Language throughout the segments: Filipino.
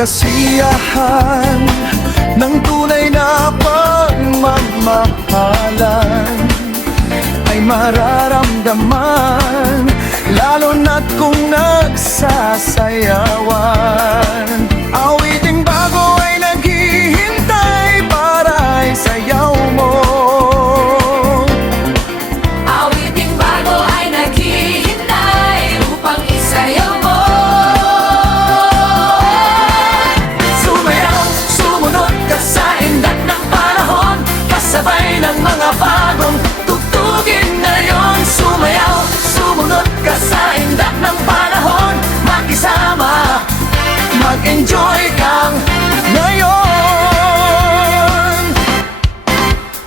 kasiyahan ng tunay na pagmamahalan ay mararamdaman, lalo na't kung nagsasayawan. Awiting bago ay naghihintay para isayaw mo. Awiting bago ay naghihintay upang isayaw mo. Sumayaw, sumunod ka sa indak ng panahon, kasabay ng mga bagong tugtugin ngayon. Sumayaw, sumunod ka sa indak ng panahon, makisama, mag-enjoy kang ngayon.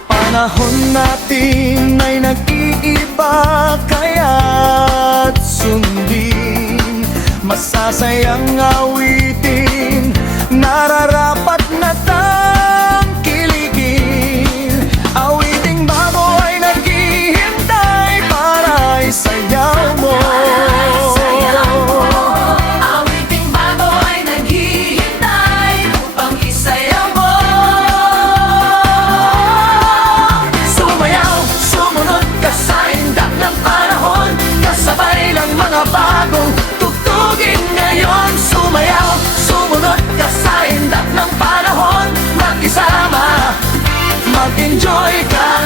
Panahon natin ay nag-iiba, kaya't sundin masasayang awitin, nararapat na tangkiligin. Awiting bago ay naghihintay para isayaw mo. Awiting bago ay naghihintay upang isayaw mo. Sumayaw, sumunod ka sa indak ng panahon, kasabay ng mga bagong tugtugin ngayon. Sumayaw, sumunod ka sa indak ng panahon, makisama, mag-enjoy ka